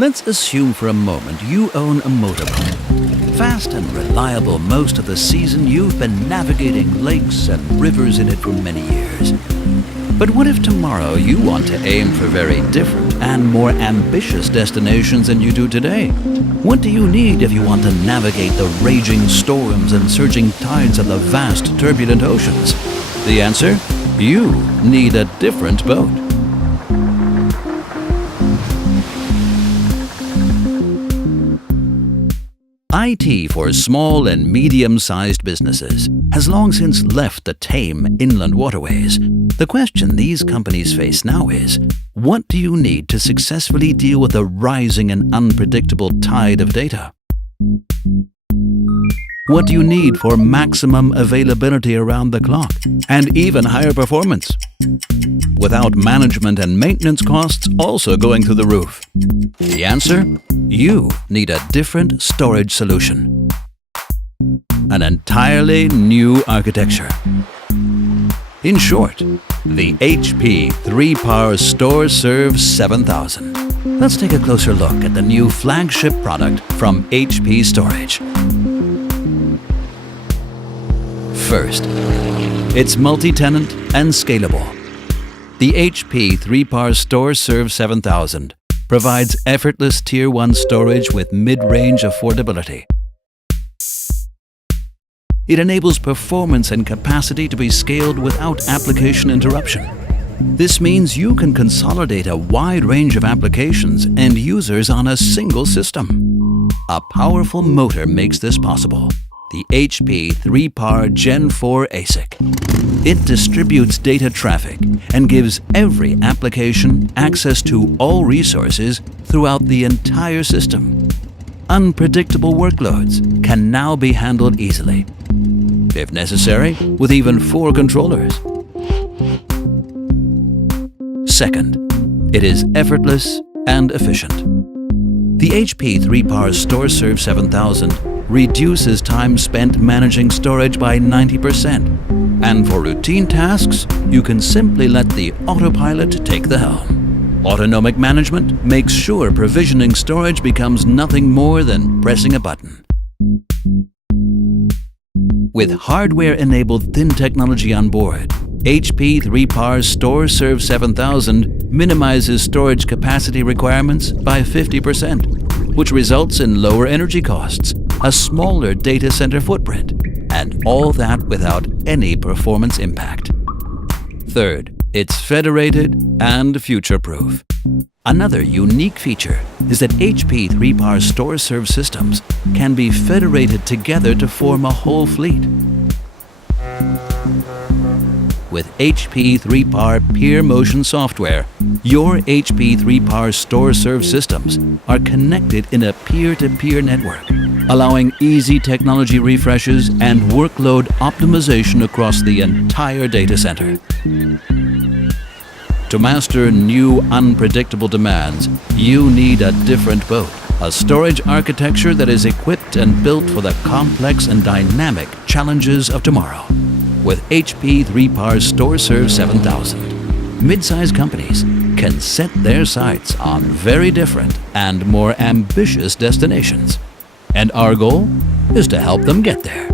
Let's assume for a moment you own a motorboat. Fast and reliable most of the season, you've been navigating lakes and rivers in it for many years. But what if tomorrow you want to aim for very different and more ambitious destinations than you do today? What do you need if you want to navigate the raging storms and surging tides of the vast, turbulent oceans? The answer? You need a different boat. IT for small and medium-sized businesses has long since left the tame inland waterways. The question these companies face now is, what do you need to successfully deal with the rising and unpredictable tide of data? What do you need for maximum availability around the clock and even higher performance, without management and maintenance costs also going through the roof? The answer? You need a different storage solution. An entirely new architecture. In short, the HP 3-Power StoreServ 7000. Let's take a closer look at the new flagship product from HP Storage. First, it's multi-tenant and scalable. The HP 3-Power StoreServ 7000 provides effortless Tier 1 storage with mid-range affordability. It enables performance and capacity to be scaled without application interruption. This means you can consolidate a wide range of applications and users on a single system. A powerful motor makes this possible. The HP 3-Power Gen 4 ASIC. It distributes data traffic and gives every application access to all resources throughout the entire system. Unpredictable workloads can now be handled easily, if necessary, with even 4 controllers. Second, it is effortless and efficient. The HP 3-Power StoreServ 7000 reduces time spent managing storage by 90%. And for routine tasks, you can simply let the autopilot take the helm. Autonomic management makes sure provisioning storage becomes nothing more than pressing a button. With hardware-enabled thin technology on board, HP 3-Power StoreServ 7000 minimizes storage capacity requirements by 50%, which results in lower energy costs, a smaller data center footprint, and all that without any performance impact. Third, it's federated and future-proof. Another unique feature is that HP 3-Power StoreServ systems can be federated together to form a whole fleet. With HP 3-Power Peer Motion software, your HP 3-Power StoreServ systems are connected in a peer-to-peer network, allowing easy technology refreshes and workload optimization across the entire data center. To master new, unpredictable demands, you need a different boat, a storage architecture that is equipped and built for the complex and dynamic challenges of tomorrow. With HP 3-Power StoreServ 7000, mid-sized companies can set their sights on very different and more ambitious destinations. And our goal is to help them get there.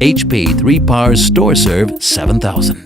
HP 3-Power StoreServ 7000.